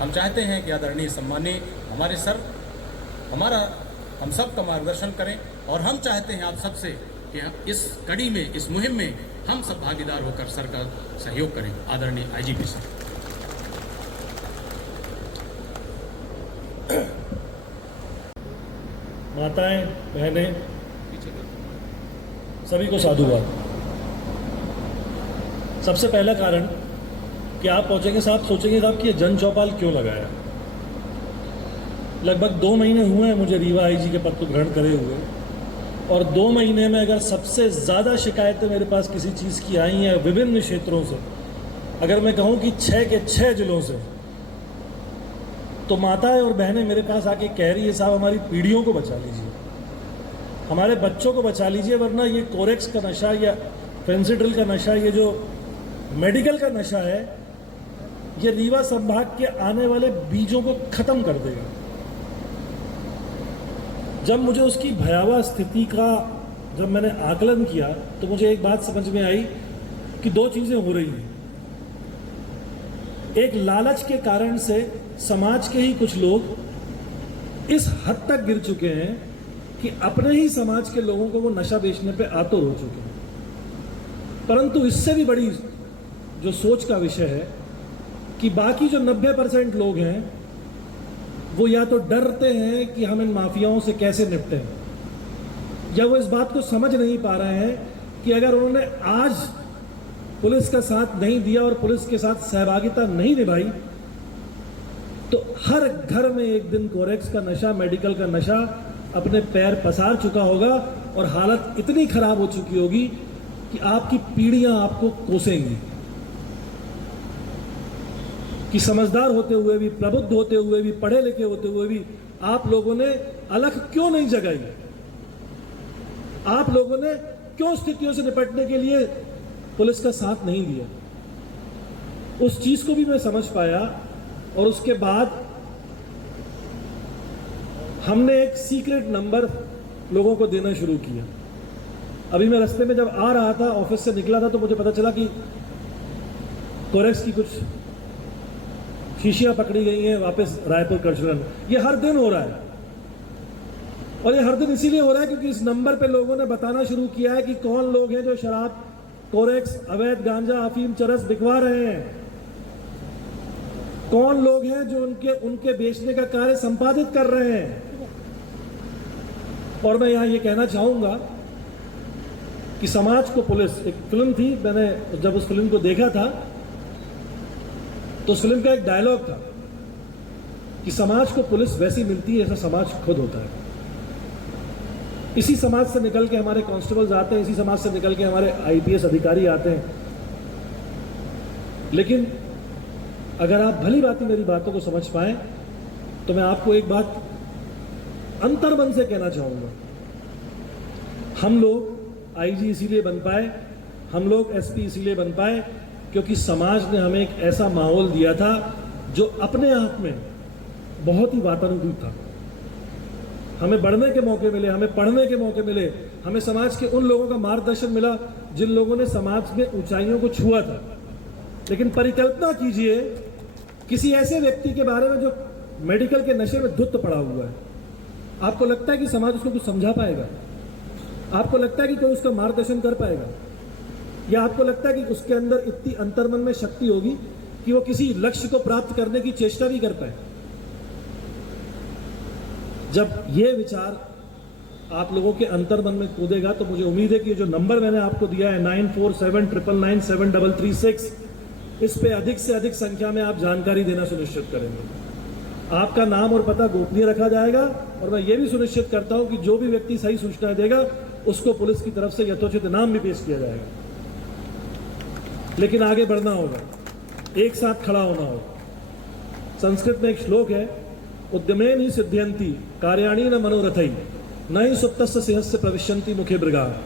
हम चाहते हैं कि आदरणीय सम्मानीय हमारे सर हम सब का मार्गदर्शन करें, और हम चाहते हैं आप सबसे कि इस कड़ी में, इस मुहिम में हम सब भागीदार होकर सर का सहयोग करें। आदरणीय आईजीपी सर। माताएं, बहनें, सभी को साधुवाद। सबसे पहला कारण कि आप पहुंचेंगे साहब, सोचेंगे साहब कि ये जन चौपाल क्यों लगाया। लगभग 2 महीने हुए हैं मुझे रीवा आईजी के पद को ग्रहण करे हुए, और 2 महीने में अगर सबसे ज़्यादा शिकायतें मेरे पास किसी चीज़ की आई हैं विभिन्न क्षेत्रों से, अगर मैं कहूँ कि 6 के 6 जिलों से, तो माताएं और बहनें मेरे पास आके कह रही है साहब हमारी पीढ़ियों को बचा लीजिए, हमारे बच्चों को बचा लीजिए, वरना ये कोरेक्स का नशा या फेंसिडिल का नशा, ये जो मेडिकल का नशा है, ये रीवा संभाग के आने वाले बीजों को खत्म कर देगा। जब मुझे उसकी भयावह स्थिति का जब मैंने आकलन किया तो मुझे एक बात समझ में आई कि 2 चीजें हो रही हैं। एक, लालच के कारण से समाज के ही कुछ लोग इस हद तक गिर चुके हैं कि अपने ही समाज के लोगों को वो नशा बेचने पे आतुर हो चुके हैं। परंतु इससे भी बड़ी जो सोच का विषय है कि बाकी जो 90% लोग हैं वो या तो डरते हैं कि हम इन माफियाओं से कैसे निपटें, या वो इस बात को समझ नहीं पा रहे हैं कि अगर उन्होंने आज पुलिस का साथ नहीं दिया और पुलिस के साथ सहभागिता नहीं निभाई तो हर घर में एक दिन कोरेक्स का नशा, मेडिकल का नशा अपने पैर पसार चुका होगा, और हालत इतनी खराब हो चुकी होगी कि आपकी पीढ़ियां आपको कोसेंगी कि समझदार होते हुए भी, प्रबुद्ध होते हुए भी, पढ़े लिखे होते हुए भी आप लोगों ने अलख क्यों नहीं जगाई, आप लोगों ने क्यों स्थितियों से निपटने के लिए पुलिस का साथ नहीं दिया। उस चीज को भी मैं समझ पाया, और उसके बाद हमने एक सीक्रेट नंबर लोगों को देना शुरू किया। अभी मैं रास्ते में जब आ रहा था, ऑफिस से निकला था, तो मुझे पता चला कि कोरेक्स की कुछ शीशियां पकड़ी गई हैं वापस रायपुर कल्चरल में। ये हर दिन हो रहा है, और ये हर दिन इसीलिए हो रहा है क्योंकि इस नंबर पे लोगों ने बताना शुरू किया है कि कौन लोग हैं जो शराब, कोरेक्स, अवैध गांजा, अफीम, चरस बिकवा रहे हैं, कौन लोग हैं जो उनके बेचने का कार्य संपादित कर रहे हैं। और मैं यहां ये कहना चाहूंगा कि समाज को पुलिस, एक फिल्म थी, मैंने जब उस फिल्म को देखा था तो उस फिल्म का एक डायलॉग था कि समाज को पुलिस वैसी मिलती है जैसा समाज खुद होता है। इसी समाज से निकल के हमारे कांस्टेबल्स आते हैं, इसी समाज से निकल के हमारे आईपीएस अधिकारी आते हैं। लेकिन अगर आप भली भांति मेरी बातों को समझ पाएं तो मैं आपको एक बात अंतर्मन से कहना चाहूंगा। हम लोग आईजी इसीलिए बन पाए, हम लोग एसपी इसीलिए बन पाए क्योंकि समाज ने हमें एक ऐसा माहौल दिया था जो अपने आप में बहुत ही वातानुकूल था। हमें बढ़ने के मौके मिले, हमें पढ़ने के मौके मिले, हमें समाज के उन लोगों का मार्गदर्शन मिला जिन लोगों ने समाज में ऊंचाइयों को छुआ था। लेकिन परिकल्पना कीजिए किसी ऐसे व्यक्ति के बारे में जो मेडिकल के नशे में धुत पड़ा हुआ है, आपको लगता है कि समाज उसको कुछ समझा पाएगा? आपको लगता है कि कोई उसका मार्गदर्शन कर पाएगा? या आपको लगता है कि उसके अंदर इतनी अंतर्मन में शक्ति होगी कि वो किसी लक्ष्य को प्राप्त करने की चेष्टा भी कर पाए? जब ये विचार आप लोगों के अंतर्मन में कूदेगा तो मुझे उम्मीद है कि जो नंबर मैंने आपको दिया है 9479997336, इस पे अधिक से अधिक संख्या में आप जानकारी देना सुनिश्चित करेंगे। आपका नाम और पता गोपनीय रखा जाएगा, और मैं ये भी सुनिश्चित करता हूं कि जो भी व्यक्ति सही सूचना देगा उसको पुलिस की तरफ से यथोचित इनाम भी पेश किया जाएगा। लेकिन आगे बढ़ना होगा, एक साथ खड़ा होना होगा। संस्कृत में एक श्लोक है, उद्यमेन ही सिद्ध्यंति कार्याणि न मनोरथई न ही सुप्तस्य सिंहस्य प्रविशन्ति मुखे मृगा।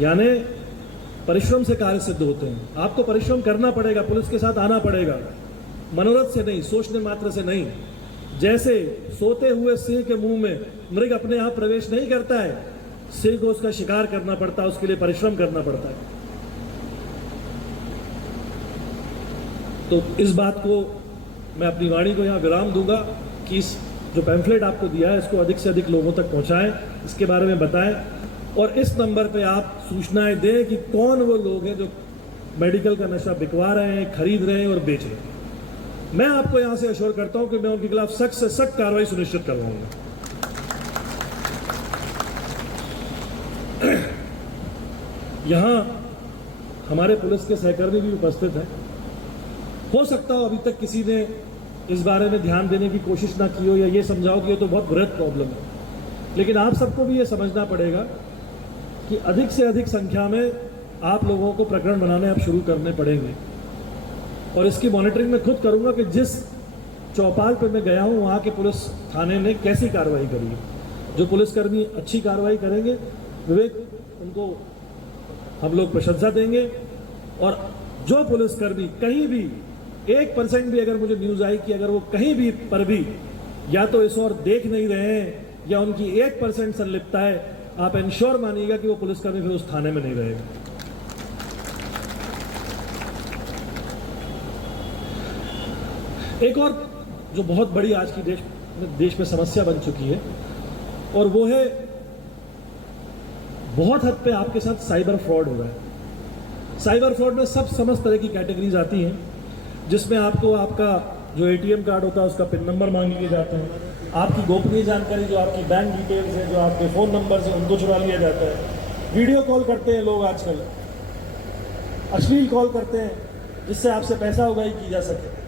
यानी परिश्रम से कार्य सिद्ध होते हैं। आपको परिश्रम करना पड़ेगा, पुलिस के साथ आना पड़ेगा, मनोरथ से नहीं, सोचने मात्र से नहीं। जैसे सोते हुए सिंह के मुंह में मृग अपने आप प्रवेश नहीं करता है, सिंह को उसका शिकार करना पड़ता है, उसके लिए परिश्रम करना पड़ता है। तो इस बात को मैं अपनी वाणी को यहाँ विराम दूंगा कि इस जो पैम्फलेट आपको दिया है इसको अधिक से अधिक लोगों तक पहुँचाएँ, इसके बारे में बताएं और इस नंबर पे आप सूचनाएं दें कि कौन वो लोग हैं जो मेडिकल का नशा बिकवा रहे हैं, खरीद रहे हैं और बेच रहे हैं। मैं आपको यहाँ से अश्योर करता हूँ कि मैं उनके खिलाफ सख्त से सख्त कार्रवाई सुनिश्चित करवाऊंगा। यहाँ हमारे पुलिस के सहकर्मी भी उपस्थित हैं। हो सकता हो अभी तक किसी ने इस बारे में ध्यान देने की कोशिश ना की हो या ये समझाओ कि ये तो बहुत बृहद प्रॉब्लम है, लेकिन आप सबको भी ये समझना पड़ेगा कि अधिक से अधिक संख्या में आप लोगों को प्रकरण बनाने अब शुरू करने पड़ेंगे और इसकी मॉनिटरिंग मैं खुद करूंगा कि जिस चौपाल पर मैं गया हूं वहां के पुलिस थाने ने कैसी कार्रवाई करी है। जो पुलिसकर्मी अच्छी कार्रवाई करेंगे, विवेक, उनको हम लोग प्रशंसा देंगे और जो पुलिसकर्मी कहीं भी 1% भी अगर मुझे न्यूज़ आई कि अगर वो कहीं भी पर भी या तो इस और देख नहीं रहे हैं या उनकी 1% संलिप्तता है, आप इंश्योर मानिएगा कि वो पुलिसकर्मी फिर उस थाने में नहीं रहेगा। एक और जो बहुत बड़ी आज की देश में समस्या बन चुकी है और वो है बहुत हद पे आपके साथ साइबर फ्रॉड हो रहा है। साइबर फ्रॉड में समस्त तरह की कैटेगरीज आती हैं, जिसमें आपको आपका जो एटीएम कार्ड होता है उसका पिन नंबर मांग लिए जाते हैं, आपकी गोपनीय जानकारी जो आपकी बैंक डिटेल्स है, जो आपके फ़ोन नंबर है, उनको चुरा लिया जाता है। वीडियो कॉल करते हैं लोग आजकल, अश्लील कॉल करते हैं जिससे आपसे पैसा उगाही की जा सके।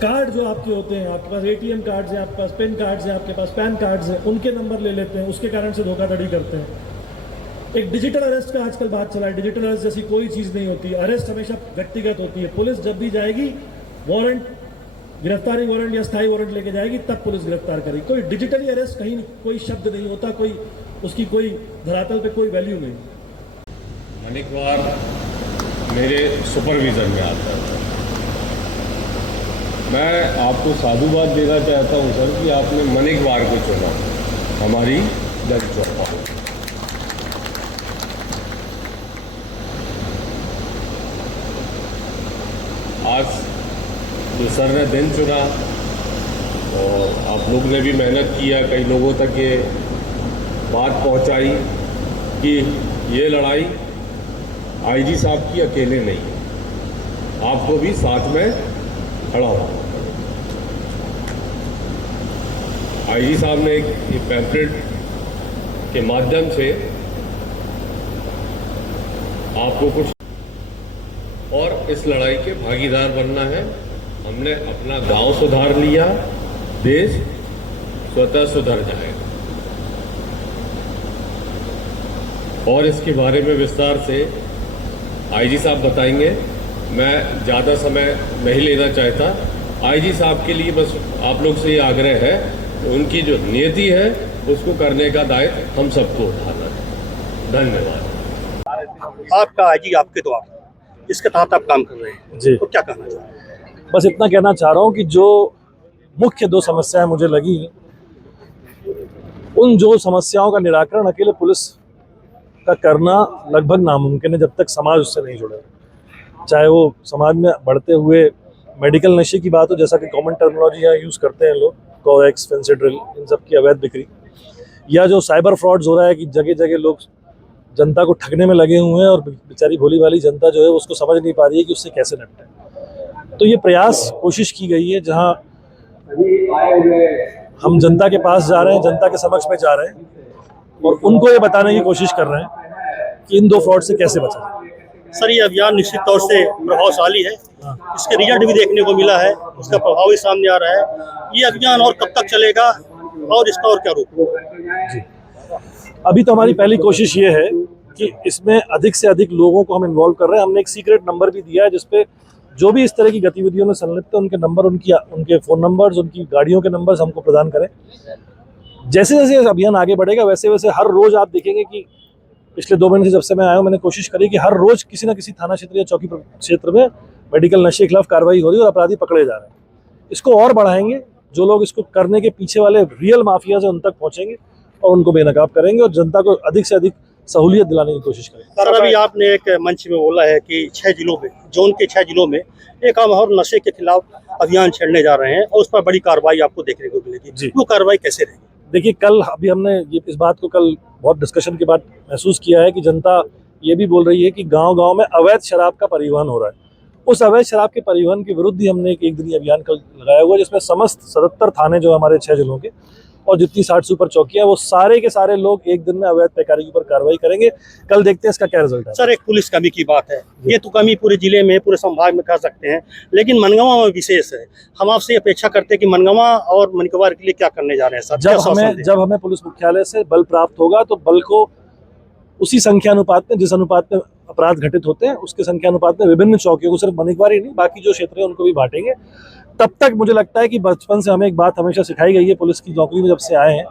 कार्ड जो आपके होते हैं, आपके पास एटीएम कार्ड्स हैं, आपके पास पेन कार्ड्स हैं, आपके पास पैन कार्ड्स हैं, उनके नंबर ले लेते हैं, उसके कारण से धोखाधड़ी करते हैं। एक डिजिटल अरेस्ट का आजकल बात चला है। डिजिटल अरेस्ट जैसी कोई चीज़ नहीं होती, अरेस्ट हमेशा व्यक्तिगत होती है। पुलिस जब भी जाएगी वारंट, गिरफ्तारी वारंट या स्थायी वारंट लेके जाएगी, तब पुलिस गिरफ्तार करेगी। कोई डिजिटली अरेस्ट कहीं कोई शब्द नहीं होता, कोई उसकी कोई धरातल पे कोई वैल्यू नहीं। मनिकवार मेरे सुपरविजन में आता है। मैं आपको साधुवाद देना चाहता हूं सर कि आपने मनिकवार को चुना हमारी जज चौपाल। आज जो सर ने दिन चुना और आप लोग ने भी मेहनत किया, कई लोगों तक ये बात पहुंचाई कि ये लड़ाई आईजी साहब की अकेले नहीं है, आपको भी साथ में खड़ा होना। आईजी साहब ने एक पैम्फलेट के माध्यम से आपको कुछ और इस लड़ाई के भागीदार बनना है। हमने अपना गांव सुधार लिया, देश स्वतः सुधर जाएगा। और इसके बारे में विस्तार से आईजी साहब बताएंगे। मैं ज़्यादा समय नहीं लेना चाहता। आईजी साहब के लिए बस आप लोग से ये आग्रह है, उनकी जो नियति है उसको करने का दायित्व हम सबको उठाना है। धन्यवाद। आपका आईजी आपके द्वार, इसके तहत आप काम कर रहे हैं जी, तो क्या कहना चाहेंगे? बस इतना कहना चाह रहा हूँ कि जो मुख्य दो समस्याएं मुझे लगी, उन जो समस्याओं का निराकरण अकेले पुलिस का करना लगभग नामुमकिन है जब तक समाज उससे नहीं जुड़े। चाहे वो समाज में बढ़ते हुए मेडिकल नशे की बात हो, जैसा कि कॉमन टर्मिनोलॉजी यहाँ यूज़ करते हैं लोग, कोवैक्स, फेंसिड्रिल, इन सब की अवैध बिक्री, या जो साइबर फ्रॉड्स हो रहा है कि जगह जगह लोग जनता को ठगने में लगे हुए हैं और बेचारी भोली भाली जनता जो है उसको समझ नहीं पा रही है कि उससे कैसे निपटें। तो ये प्रयास, कोशिश की गई है, जहाँ हम जनता के पास जा रहे हैं, जनता के समक्ष में जा रहे हैं और उनको ये बताने की कोशिश कर रहे हैं कि इन दो फ्रॉड से कैसे बचा जाए। सर, ये अभियान निश्चित तौर से प्रभावशाली है। इसके रिजल्ट भी देखने को मिला है, उसका प्रभाव भी सामने आ रहा है। ये अभियान और कब तक चलेगा और इसका और क्या रूप होगा? अभी तो हमारी पहली कोशिश ये है कि इसमें अधिक से अधिक लोगों को हम इन्वॉल्व कर रहे हैं। हमने एक सीक्रेट नंबर भी दिया है जिसपे जो भी इस तरह की गतिविधियों में संलिप्त है उनके नंबर, उनके फ़ोन नंबर्स, उनकी गाड़ियों के नंबर्स हमको प्रदान करें। जैसे जैसे अभियान आगे बढ़ेगा वैसे वैसे हर रोज़ आप देखेंगे कि पिछले 2 महीने से जब से मैं आया हूँ, मैंने कोशिश करी कि हर रोज़ किसी न किसी थाना क्षेत्र या चौकी क्षेत्र में मेडिकल नशे के खिलाफ कार्रवाई हो रही है और अपराधी पकड़े जा रहे हैं। इसको और बढ़ाएंगे, जो लोग इसको करने के पीछे वाले रियल माफिया से उन तक पहुँचेंगे और उनको बेनकाब करेंगे और जनता को अधिक से अधिक सहूलियत दिलाने की कोशिश करें। सर, अभी आपने एक मंच में बोला है कि 6 जिलों में, जोन के 6 जिलों में एक हम और नशे के खिलाफ अभियान छेड़ने जा रहे हैं और उस पर बड़ी कार्रवाई आपको देखने को मिलेगी। जी। वो कार्रवाई कैसे रहेगी? देखिए, कल अभी हमने इस बात को कल बहुत डिस्कशन के बाद महसूस किया है कि जनता ये भी बोल रही है कि गांव-गांव में अवैध शराब का परिवहन हो रहा है। उस अवैध शराब के परिवहन के विरुद्ध ही हमने एक दिनी अभियान कल लगाया हुआ है, जिसमें समस्त 77 थाने जो हमारे 6 जिलों के और जितनी 60 से ऊपर चौकियां, वो सारे के सारे लोग एक दिन में अवैध पैकारी के ऊपर कार्रवाई करेंगे। कल देखते हैं इसका क्या रिजल्ट है। सर, एक पुलिस कमी की बात है, ये तो कमी पूरे जिले में, पूरे संभाग में कह सकते हैं, लेकिन मनगवा में विशेष है। हम आपसे अपेक्षा करते हैं कि मनगवा और मनिकवार के लिए क्या करने जा रहे हैं सर? जब हमें पुलिस मुख्यालय से बल प्राप्त होगा तो बल को उसी संख्यानुपात में, जिस अनुपात में अपराध घटित होते हैं, उसके संख्यानुपात में विभिन्न चौकियों को, सिर्फ मनिकवार ही नहीं, बाकी जो क्षेत्र है उनको भी बांटेंगे। तब तक मुझे लगता है कि बचपन से हमें एक बात हमेशा सिखाई गई है पुलिस की नौकरी में जब से आए हैं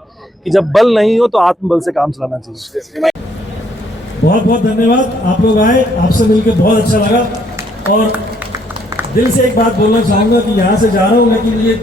कि जब बल नहीं हो तो आत्मबल से काम चलाना चाहिए। बहुत बहुत धन्यवाद, आप लोग आए, आपसे मिलकर बहुत अच्छा लगा और दिल से एक बात बोलना चाहूँगा कि यहाँ से जा रहा हूँ, लेकिन ये